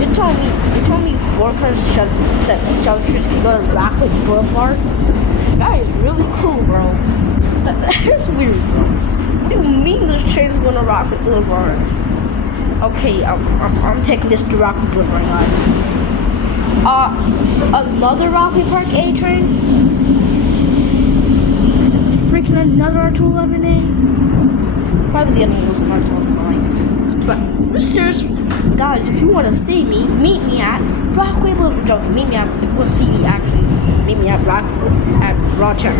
You told me forecast shelters can go to Rockway Boulevard. That is really cool, bro. That's weird, bro. What do you mean those trains going to Rockway Boulevard? Okay, I'm taking this to Rockway Boulevard, guys. Another Rockway Park A train. Freaking another R211A. Probably the other one was an R211, but seriously, guys, if you want to see me, meet me at Rockway Boulevard. Joking, meet me at. If you want to see me, actually, meet me at Rochester.